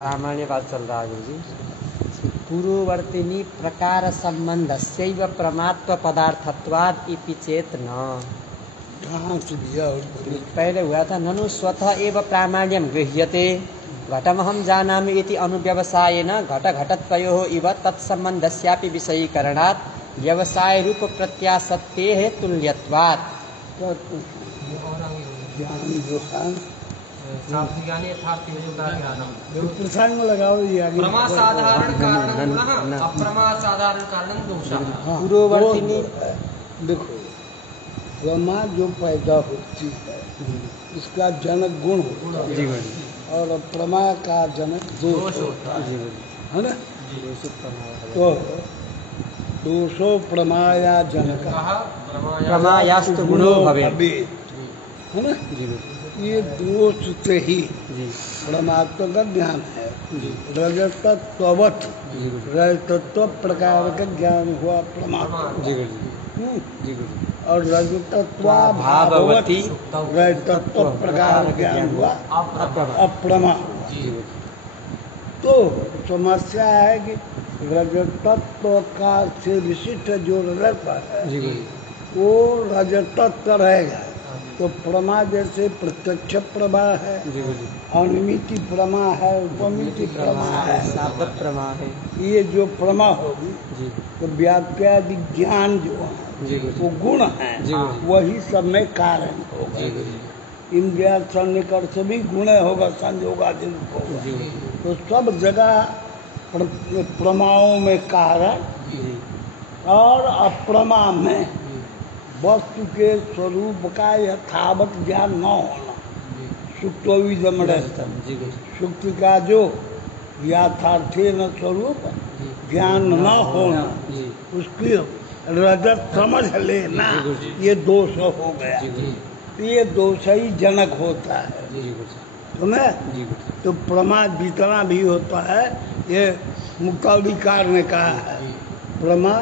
सामान्य बात चल रहा है गुरु जी। पूर्ववर्तिनी प्रकार संबंधस्यैव प्रमात्व पदार्थत्वाद इति चेत न। कहाँ से दिया? पहले हुआ था ननु स्वतः एव प्रामाण्यम गृह्यते घटमहं जानामि इति अनुव्यवसायेन घटघटत्वयोः इव तत्संबंधस्यापि विषयीकरणात् व्यवसाय रूप प्रत्यासत्तेः तुल्यत्वात्। प्रसंग में लगाओ ये आगे। प्रमासाधारण कारणं गुणः, अप्रमासाधारण कारणं दोषः। पूर्ववर्तिनी देखो, प्रमा जो पैदा होती है इसका जनक गुण होता है और प्रमा का जनक दोष होता है ना? तो दोषो प्रमाया जनक प्रमायास्तु गुणो भवेत्, है ना? ये दोष से ही परमात्मा का ज्ञान है। रजतत्ववत् रजतत्व प्रकार का ज्ञान हुआ परमात्मा, और रजतत्वाभाववती रजतत्व प्रकार ज्ञान हुआ अप्रमा। तो समस्या है कि रजतत्व का से विशिष्ट जो रजत है वो रजतत्व रहेगा। तो प्रमा जैसे प्रत्यक्ष प्रमा है, अनुमिति प्रमा है, उपमिति प्रमा है, साधक प्रमा है। ये जो प्रमा होगी तो व्याप्यादि ज्ञान जो है वो गुण है, वही सब में कारण होगा। इंद्रिया सन्निकर्ष भी गुण होगा, संयोगादि होगा। तो सब जगह प्रमाओं में कारण और अप्रमा में वस्तु के स्वरूप का यथावत ज्ञान न होना। सुक्ति का जो यथार्थे न स्वरूप ज्ञान न होना, उसकी रजत समझ लेना, ये दोष हो गया। ये दोष ही जनक होता है तुम्हें। तो प्रमाद जितना भी होता है, ये मुक्तावलिकार ने कहा है, प्रमा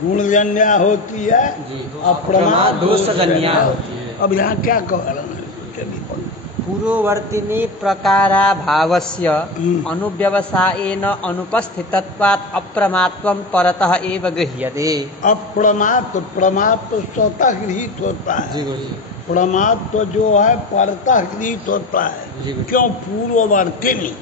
गुणजन्य होती है, अप्रमा दोषजन्य होती है। अब यहाँ क्या कह रहे हैं? पूर्ववर्तिनी प्रकाराभावस्य अनुव्यवसायेन अनुपस्थितत्वात् अप्रमात्वं परतः एव गृह्यते। अप्रमात्व प्रमात्व स्वतः गृहीत होता है। प्रमात्व जो है परतः गृहीत होता है। क्यों? पूर्ववर्तिनी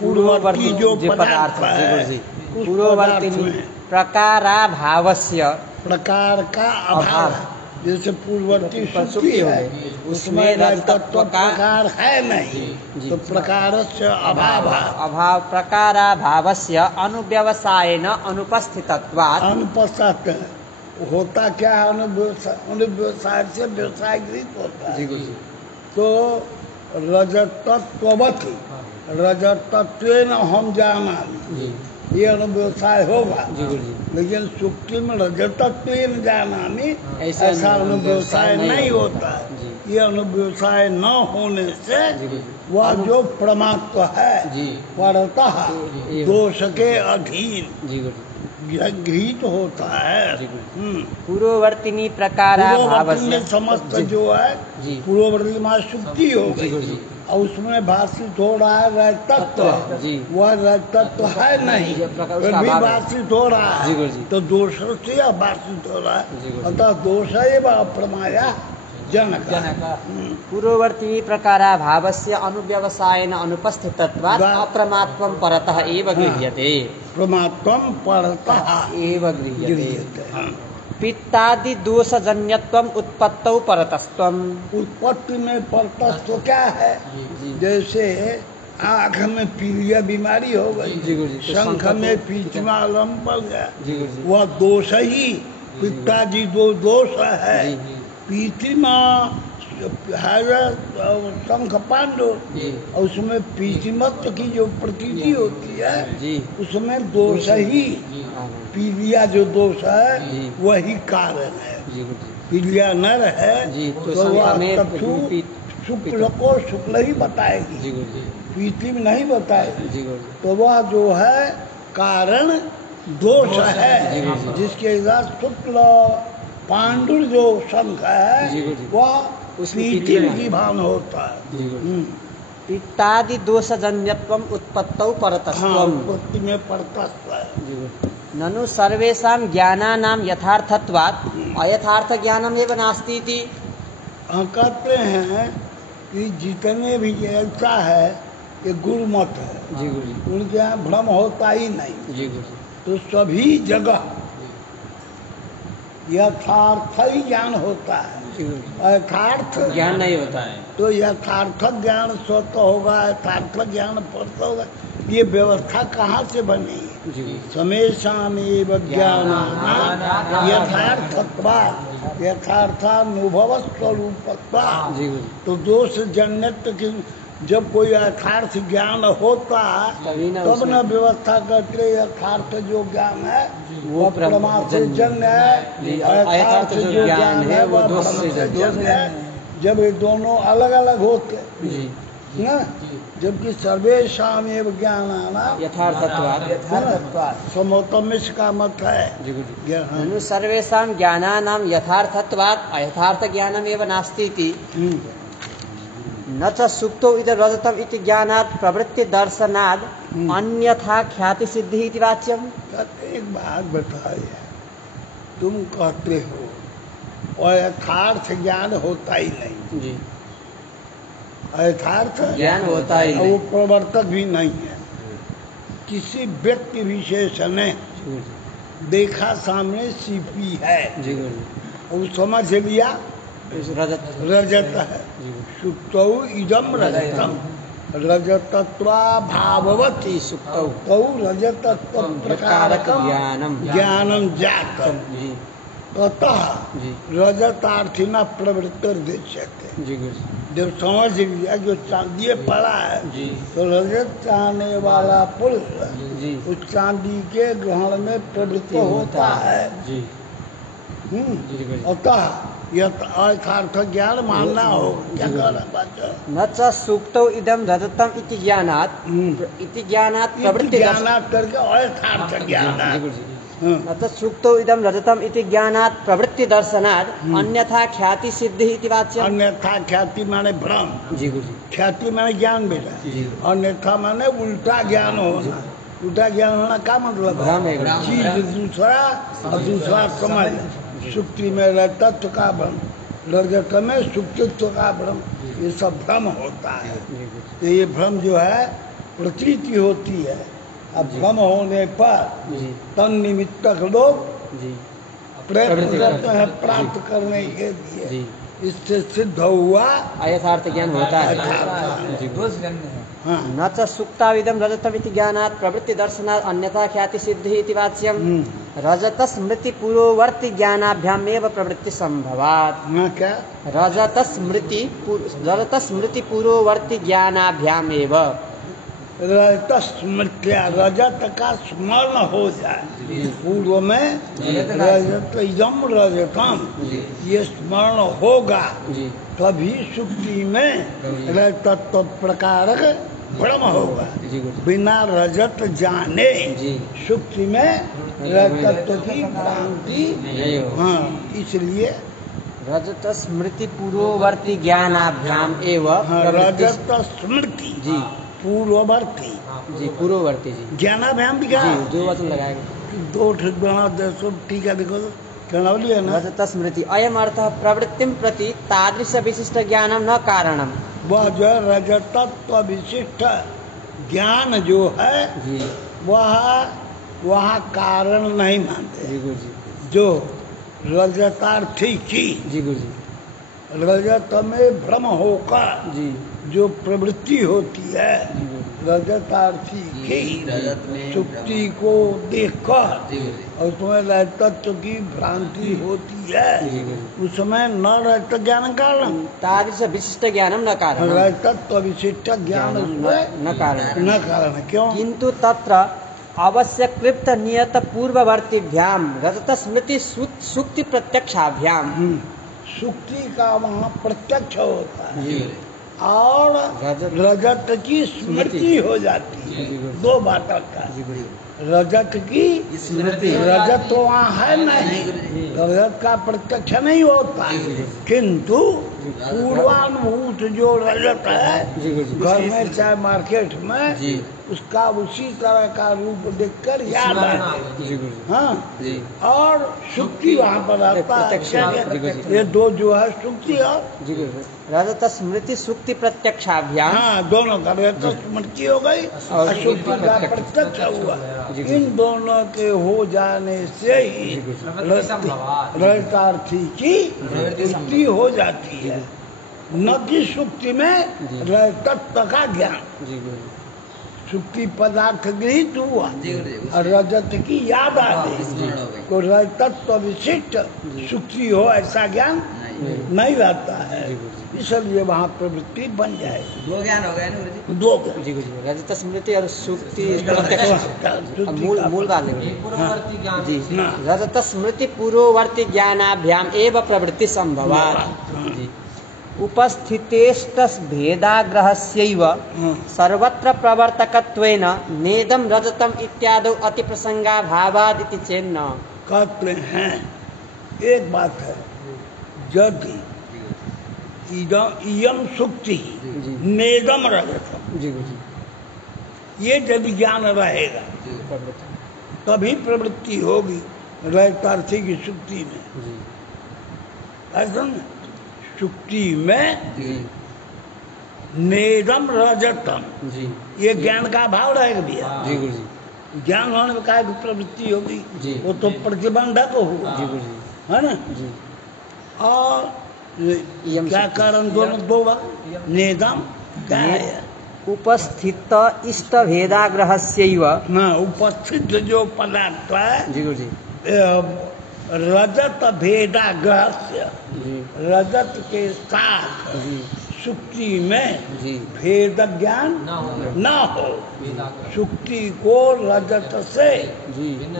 पूर्ववर्ती जो पदार्थ है, पूर्ववर्तिनी प्रकाराभावस्य प्रकार का अभाव, जैसे पूर्ववर्ती सुक्ति है उसमें रजतत्व प्रकार है नहीं, तो प्रकार से अभाव प्रकाराभावस्य अनुव्यवसायेन अनुपस्थितत्वात्। अनुपस्थित होता क्या है? अनुव्यवसाय से व्यवसाय गृहीत होता है। तो रजतत्ववत् रजतत्वेन हम जानामि, ये अनुव्यवसाय होगा। लेकिन सुक्ति में रजतत्वेन जानामि ऐसा अनुव्यवसाय नहीं होता है। ये अनुव्यवसाय न होने से वह जो परमात्मा है परतः दोष के अधीन गृहीत होता है। पूर्ववर्तिनी प्रकाराभावस्य समस्त जो है पूर्ववर्ती मां सुक्ति हो गई और उसमें भाषित हो रहा है रजतत्व। वह रजतत्व है नहीं, फिर भी भाषित हो रहा है, तो दोष से भाषित हो रहा है। अतः दोष है वह अप्रमाया जनक। पूर्ववर्ती प्रकाराभावस्य अनुव्यवसायेन अनुपस्थितत्वात् अप्रमात्वं परतः एव गृह्यते। प्रमात्वं परतः एव गृह्यते। पित्तादि दोषजन्यत्वम् उत्पत्तौ परतस्त्वम्। उत्पत्ति में परतस्त्व क्या है? जैसे आँख में पीलिया बीमारी हो गई, शंख में पीचमा लम पड़ गया, वह दोष ही पित्तादि दो दोष है। पीतिमा शंख पांडु, और उसमें पीतिमत्व की जो प्रतीति होती है उसमें दोष ही पीलिया जो दोष है वही कारण है। पीलिया नर है तो वह शुक्ल को शुक्ल ही बताएगी, पीति में नहीं बताएगी। तो वह जो है कारण दोष है, जिसके साथ शुक्ल पांडुर जो शंख है वह पीति की भान होता है। पित्तादि दोषजन्यत्वम उत्पत्तौ परतस्त्वम। हाँ, उत्पत्ति में परतस्त्व है। ननु सर्वेषां ज्ञानानां यथार्थत्वात् अयथार्थ ज्ञानम एव नास्ति इति। कहते हैं कि जितने भी ऐसा है ये गुरुमत है, जी गुरु जी। उनके यहाँ भ्रम होता ही नहीं। जी गुरु जी। तो सभी जगह यथार्थ ही ज्ञान होता है, जी गुरु जी। यथार्थ ज्ञान नहीं होता है। तो यथार्थ ज्ञान स्वतः होगा, यथार्थ ज्ञान परत होगा। ये व्यवस्था कहाँ से बनी? जी गुरु जी। समेषामेव ज्ञानानां यथार्थत्वात् यथार्थानुभव स्वरूपत्वात्। जी गुरु जी। तो दोष जन्यत्व की जब कोई यथार्थ ज्ञान होता तभी ना तब उसमें- न व्यवस्था करते। यथार्थ जो ज्ञान है वो वह प्रमा से जन्य जी, है, अयथार्थ जो ज्ञान है वो वह दोष भ्रम से से जन्य जन्य है। जब ये दोनों अलग अलग होते जी। ना, जबकि सर्वेषामेव ज्ञानानां यथार्थत्वात् समोतमिश का मत है। जी गुरु जी। ज्ञान- ननु सर्वेषां ज्ञानानां यथार्थत्वात् अयथार्थ ज्ञानम एव नास्ति इति। न च सुप्तो इदं रजतम इति ज्ञानात् प्रवृत्ति दर्शनाद् अन्यथा ख्याति सिद्धि इति वाच्यम। एक बात बताइए, तुम कहते हो और यथार्थ ज्ञान होता ही नहीं। जी। यथार्थ ज्ञान होता ही नहीं। वो प्रवर्तक भी नहीं है। किसी व्यक्ति विशेष ने जी गुरु जी। देखा सामने सीपी है, जी गुरु जी। वो समझ लिया इस रजत रजत है। जी गुरु। सुप्तौ इदम रजतम रजतत्वाभाववति सुप्तौ तौ रजतत्व प्रकारकम ज्ञानम ज्ञानम जातम। जी अतः जी। रजतार्थिना प्रवृत्तिर्दृश्यते। जी गुरु जी। जब समझ लिया जो चांदी पड़ा है जी। तो रजत चाहने वाला पुरुष जी। उस चांदी के ग्रहण में प्रवृत्त होता है। जी। जी गुरु जी। अतः यथार्थ ज्ञान मानना हो। क्या कहना बात है? न च सूक्तौ इदं रजतम इति ज्ञानात् इति ज्ञानात् प्रवृत्ति ज्ञानात करके अयथार्थ ज्ञान जी गुरु जी। न च सूक्तौ इदं रजतम इति ज्ञानात् प्रवृत्ति दर्शनात् अन्यथा ख्याति सिद्धि इति वाच्यम। अन्यथा ख्याति माने भ्रम, जी गुरु जी। ख्याति माने ज्ञान बेटा, जी। अन्यथा माने उल्टा ज्ञान होना। उल्टा ज्ञान होना का मतलब भ्रम है। है? चीज दूसरा और दूसरा समझ। सुक्ति में रजतत्व का भ्रम, रजत में सुक्तित्व का भ्रम, ये सब भ्रम होता है। जी गुरु तो ये भ्म जो है प्रतीति होती है। अब भ्रम होने पर जी। तन निमित्तक लोग जी। प्रयत्न करते हैं प्राप्त करने के लिए। जी। इससे सिद्ध हुआ अयथार्थ ज्ञान होता है। यथार्थ। जी गुरु। हाँ। न च सुक्ताविदं रजतम इति ज्ञानात् प्रवृत्ति दर्शनात् अन्यथा ख्याति सिद्धि इति वाच्यम। रजत स्मृति पूर्ववर्ती ज्ञानाभ्यामेव प्रवृत्ति संभवात्। हाँ, क्या रजत स्मृति पूर्ववर्ती ज्ञानाभ्यामेव। रजत स्मृत्या, रजत का स्मरण हो जाए। पूर्व में रजत इदम रजतम, ये स्मरण होगा जी। तभी सुक्ति में रजतत्व प्रकारक भ्रम होगा। जी गुरु। बिना रजत जाने जी। सुक्ति में रजतत्व की भ्रांति नहीं होगा। हाँ, इसलिए रजत स्मृति पूर्ववर्ती ज्ञानाभ्याम एव हाँ, प्रवृत्ति। रजत स्मृति जी। पूर्ववर्ती जी पूर्ववर्ती जी। ज्ञानाभ्याम भी क्या जी दो वचन लगाएंगे। दो ठेठ बना दे सब ठीक है। देखो तो कहनावली है ना, रजत स्मृति अयम अर्थ प्रवृत्तिम प्रति तादृश विशिष्ट ज्ञानम न कारणम। वह जो है रजतत्व विशिष्ट ज्ञान जो है जी। वह कारण नहीं मानते। जी गुरु जी। जो रजतार्थी की जी गुरु जी। रजत में भ्रम होकर जी। जो प्रवृत्ति होती है जी गुरु जी। रजतार्थी की सुक्ति को देखकर और उसमें रजतत्व की भ्रांति होती है, उस समय न रजत ज्ञान कारण तादृश विशिष्ट ज्ञानम न कारण। रजतत्व विशिष्ट ज्ञान उसमें न कारण। न कारण। क्यों? किंतु तत्र अवश्य कृप्त नियत पूर्ववर्तीभ्याम रजत स्मृति सुक्ति प्रत्यक्षाभ्याम। सुक्ति का वहाँ प्रत्यक्ष होता है जी। और रजत- रजत की स्मृति हो जाती है। जी, बिल्कुल। दो बातों का जी गुरु। रजत की स्मृति। रजत तो वहाँ है नहीं, रजत का प्रत्यक्ष नहीं होता, किंतु पूर्वानुभूत जो रजत है घर में चाहे मार्केट में, उसका उसी तरह का रूप देखकर याद आते। हाँ, और सुक्ति वहाँ पर आता है। ये दो जो है सुक्ति और रजत स्मृति सुक्ति प्रत्यक्षाभ्याम। हाँ, दोनों का रजत स्मृति हो गई और सुक्ति का प्रत्यक्ष हुआ। इन दोनों के हो जाने से ही रजतार्थी की वृत्ति हो जाती है, न कि सुक्ति में रजतत्व का ज्ञान। सुक्ति पदार्थ गृहित हुआ और रजत की याद आ गई, तो रजतत्व विशिष्ट सुक्ति हो ऐसा ज्ञान नहीं रहता है, इसलिए वहाँ प्रवृत्ति बन जाएगी। दो ज्ञान हो गए ना, दो रजत स्मृति और सुक्ति प्रत्यक्ष मूल वाले पूर्ववर्ती ज्ञान। जी। रजत स्मृति पूर्ववर्ती ज्ञानाभ्याम एव प्रवृत्ति संभवात्। उपस्थितेष्ट भेदाग्रहस्यैव सर्वत्र प्रवर्तकत्वेन नेदं रजतम इत्यादौ अतिप्रसंगाभावात् इति चेन्न। कहते हैं एक बात है, यदि इयम सुक्ति नेदम रजतम, ये यदि ज्ञान रहेगा तभी प्रवृत्ति होगी रजतार्थी की सुक्ति में। ऐसा ना, सुक्ति में नेदम रजतम, ये ज्ञान का भाव रहेगा भैया। ज्ञान होने में काय प्रवृत्ति होगी, वो तो प्रतिबंधक होगा, है ना। और क्या कारण दोनों दो बार नेदम क्या है, उपस्थित इष्ट भेदाग्रहस्यैव। हाँ, उपस्थित जो पदार्थ है रजत भेदाग्रह से, रजत के साथ सुक्ति में भेद ज्ञान न हो, सुक्ति को रजत से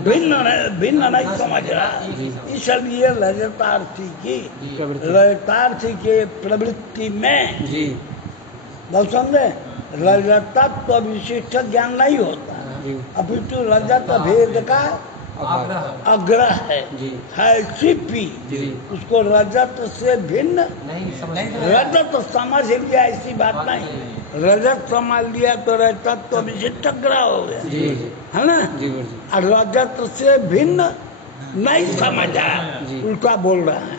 भिन्न नहीं समझ रहा, इसलिए रजतार्थी के प्रवृत्ति में बहुत समझे रजतत्व विशिष्ट ज्ञान नहीं होता, अपितु रजत भेद का आग्रह है छिपी, उसको रजत से भिन्न रजत समझ लिया, ऐसी बात नहीं, रजत समझ लिया तो रजत तो विशिष्ट ग्रह हो गया, है ना। और रजत से भिन्न नहीं समझा, उल्टा बोल रहा है,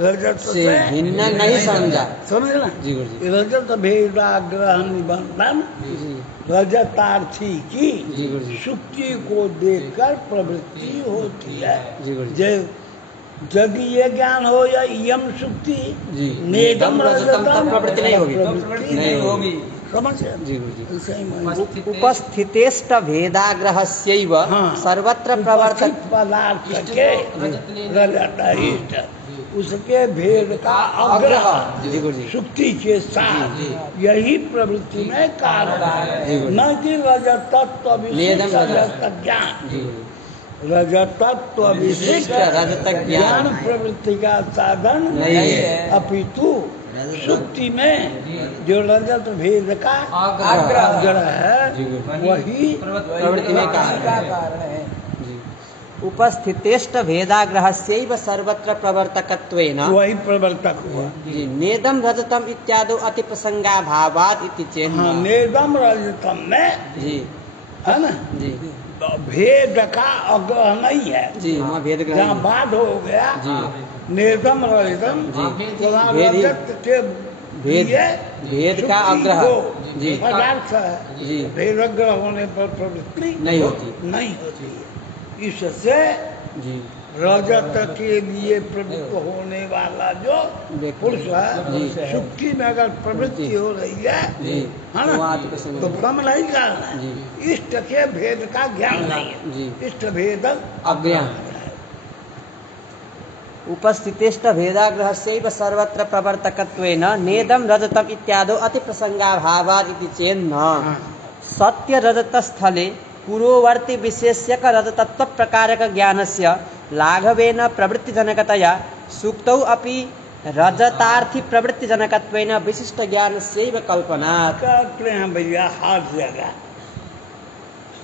रजत से भिन्न नहीं समझा, समझ ना। रजत भेदाग्रह निबंधन रजतार्थी की सुक्ति को देखकर प्रवृत्ति होती है। यदि ये ज्ञान हो या यम सुक्ति नेदम रजतम, प्रवृत्ति नहीं होगी, नहीं होगी। समझ उपस्थितेष्ट भेदाग्रहस्यैव सर्वत्र प्रवर्तक पदार्थ के रजत उसके भेद का आग्रह सुक्ति के साथ, यही प्रवृत्ति में कारण है, न कि रजतत्व विशिष्ट रजत ज्ञान। रजतत्व विशिष्ट रजत ज्ञान प्रवृत्ति का साधन नहीं है, अपितु सुक्ति में जो रजत भेद का आग्रह है वही प्रवृत्ति में कारण है। उपस्थितेष्ट भेदाग्रहस्यैव सर्वत्र प्रवर्तकत्वेन, वही प्रवर्तक हुआ। नेदम रजतम इत्यादि अति प्रसंगाभावात् इति चेत्। हाँ, नेदम रजतम में है ना भेद का आग्रह नहीं है, वहाँ भेद जहाँ बाध हो गया नेदम रजतम, रजत के भेद का आग्रह पदार्थ है, भेद आग्रह होने पर प्रवृत्ति नहीं होती है। इससे रजत के लिए प्रवृत्त होने वाला जो पुरुष है, सुक्ति में अगर प्रवृत्ति हो रही है ना, तो भ्रम नहीं करना है, इष्ट के भेद का ज्ञान नहीं है, इष्ट भेद अज्ञान। उपस्थितेष्ट भेदाग्रहस्यैव सर्वत्र प्रवर्तकत्वेन नेदम रजतम इत्यादो अति प्रसंगाभावात् इति चेन्न। सत्य रजत स्थले पूर्ववर्ती विशेष्यक रजतत्व प्रकारक ज्ञानस्य लाघवेन प्रवृत्तिजनकतया सुक्तौ अपि रजतार्थी प्रवृत्तिजनकत्वेन विशिष्ट ज्ञानस्यैव कल्पना। कहते हैं भैया हर जगह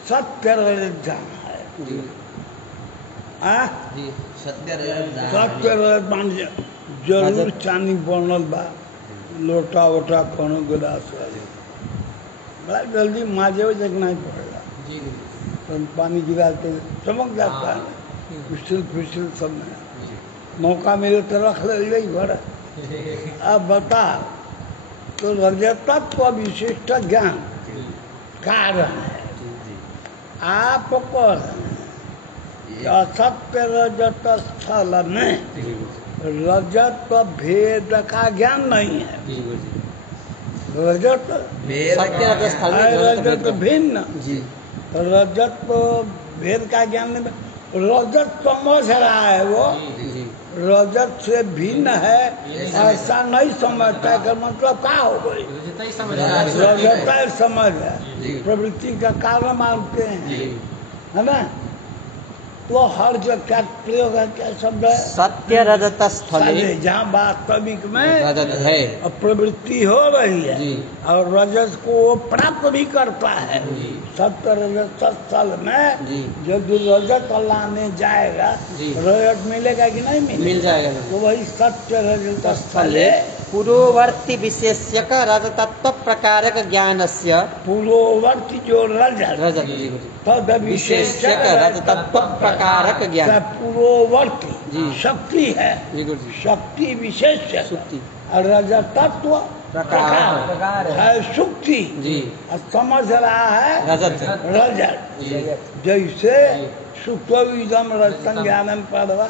सत्य रजत जाना है। जी आ? जी सत्य रजत सत्य रजत मान जरूर चांदी बनल बा, लोटा वोटा कोनो गिलास रहे, बड़ा जल्दी माजे देखना ही पड़ेगा। जी तो पानी गिरा के चमक जाता है, फिसल फिसल सब में मौका मिले तो रख ले यही बड़ा। अब बता, तो रजतत्व विशिष्ट ज्ञान कारण है आपको असत्य रजत स्थल में रजत भेद का ज्ञान नहीं है। रजत सत्य रजत स्थल में रजत भिन्न, जी रजत भेद का ज्ञान नहीं। रजत समझ रहा है वो, जी रजत से भिन्न है ऐसा नहीं समझता का मतलब क्या हो गई? रजत समझ है, प्रवृत्ति का कारण मानते हैं, है ना? तो हर जो क्या प्रयोग है, क्या शब्द है? सत्य रजत स्थले, जहाँ वास्तविक में रजत है, प्रवृत्ति हो रही है जी। और रजत को वो प्राप्त भी करता है। सत्य रजत स्थल में जी। जब रजत लाने जाएगा, जी। रजत मिलेगा कि नहीं मिलेगा? मिल जाएगा। तो वही सत्य रजत स्थले स्थले पूर्ववर्ती विशेष्यक रजतत्व प्रकारक ज्ञानस्य पूर्ववर्ती जो रजत रजत तद विशेष्यक रजतत्व प्रकारक ज्ञान, पूर्ववर्ती जी। शक्ति है, जी गुरु जी, शक्ति विशेष सुक्ति और रजतत्व प्रकार है सुक्ति, जी, और समझ रहा है रजत रजत। जी जैसे सुखविदम रजतं ज्ञानम पदवा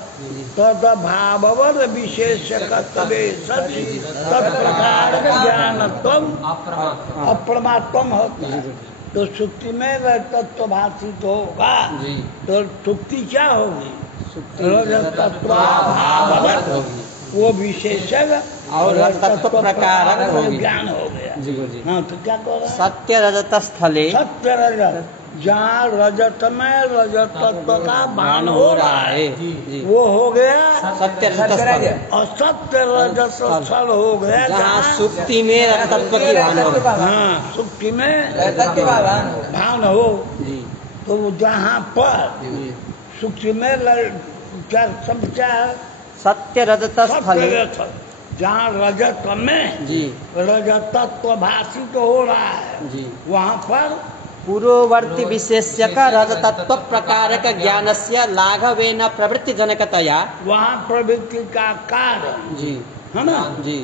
तद भाववद विशेषकत्वे सति तत्प्रकार ज्ञानत्वम अप्रमात्वम होता है। तो सुक्ति में रजतत्व भाषित होगा, जी, तो सुक्ति क्या होगी? सुक्ति रजतत्व भाववद होगी, वो विशेषक और रजतत्व प्रकारक होगी, ज्ञान हो गया। जी गुरु जी। हाँ, तो क्या कह रहा है? सत्य रजत स्थले सत्य रजत, जहाँ रजत में रजतत्व का भान हो रहा है, जी, वो हो गया सत्य रजत स्थल, और सत्य रजत स्थल हो गया जहाँ सुक्ति में रजतत्व की भान हो रही, हाँ, सुक्ति में भान हो, जी, तो जहाँ पर जी, सुक्ति में क्या सब क्या है? सत्य रजत स्थले, सत्य रजत, जहाँ रजत में जी, रजतत्व भाषित हो रहा है, जी, वहाँ पर पूर्ववर्ती विशेष्यक रजतत्व प्रकारक ज्ञानस्य लाघवेन प्रवृत्ति जनकतया, वहाँ प्रवृत्ति का कारण, जी, है ना? जी,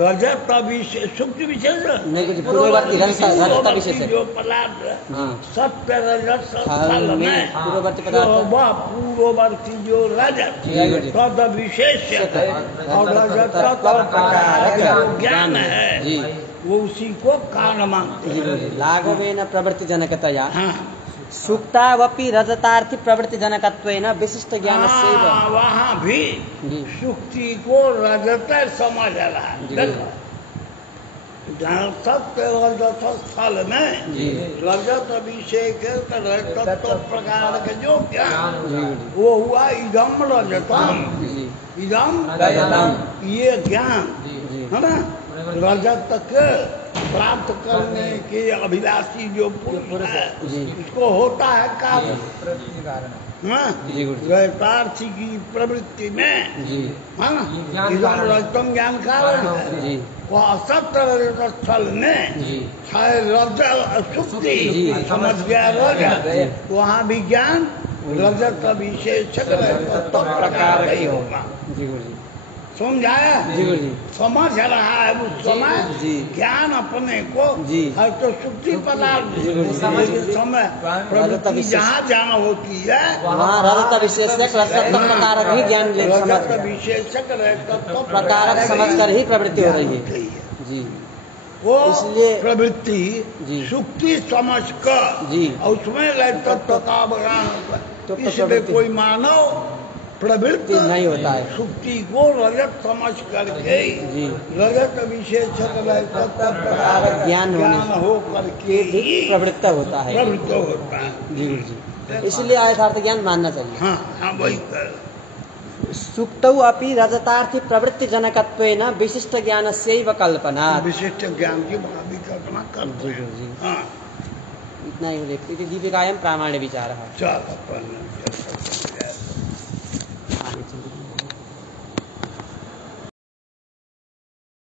रजत विशेष सुक्ति विशेष नहीं कुछ पूर्ववर्ती रजत विशेष है, जो पदार्थ हाँ, सत्य रजत स्थल में पूर्ववर्ती जो पदार्थ, वह पूर्ववर्ती जो रजत जी। तद विशेष और रजत प्रकार जो ज्ञान है, जी, वो उसी को कारण मानते हैं। लाघवेन प्रवृत्ति जनकतया हाँ, सुक्तावपि रजतार्थी प्रवृत्ति जनकत्वेन विशिष्ट ज्ञानस्यैव, वहाँ भी जी, सुक्ति को रजत समझ रहा है। जी। देखो, जहाँ सत्य रजत स्थल में जी, रजत अभिषेक रजतत्व प्रकार के जो ज्ञान, जी, वो हुआ इदम रजतम, जी, इदम रजतम, ये ज्ञान जी, है ना? रजत के प्राप्त करने के अभिलाषी जो पुरुष है, जी, उसको होता है कार्य, हाँ? जी गुरु जी, रजतार्थी की प्रवृत्ति में, जी, है ना? इदम रजतम ज्ञान कारण है। जी, वह असत्य रजत स्थल में जी, है रजत सुक्ति, जी। समझ गया रजत, वहाँ भी ज्ञान रजत विशेषक रजतत्व प्रकार ही होगा। जी गुरु जी, समझाया? जी गुरु जी, समझ रहा है उस समय जी, ज्ञान अपने को जी। है तो सुक्ति पदार्थ जी, जी। समय प्रवृत्ति विशेष। जहाँ जहाँ होती है वहाँ रजत विशेषक रजतत्व प्रकारक ही ज्ञान ले समझ रजत विशेषक रजतत्व प्रकारक समझकर ही प्रवृत्ति हो रही है, है। जी, वो इसलिए- प्रवृत्ति जी। सुक्ति समझ कर जी। और उसमें रजतत्व का अवगाहन होता तो है। इसलिए प्रवृत्ति- कोई मानव प्रवृत्ति नहीं होता है, सुक्ति को रजत समझ करके जी, रजत विशेषक रजतत्व प्रकारक ज्ञान हो करके ही प्रवृत्त होता है, प्रवृत्त होता है। जी गुरु जी, इसलिए यथार्थ ज्ञान मानना चाहिए। हाँ हाँ, वही कर। सुक्तौ अपि रजतार्थी प्रवृत्ति जनकत्वेन विशिष्ट ज्ञानस्यैव कल्पना, विशिष्ट ज्ञान की भावी कल्पना करते हैं। जी। हाँ, इतना ही देखते दीपिकायां प्रामाण्य विचारः। चल अपन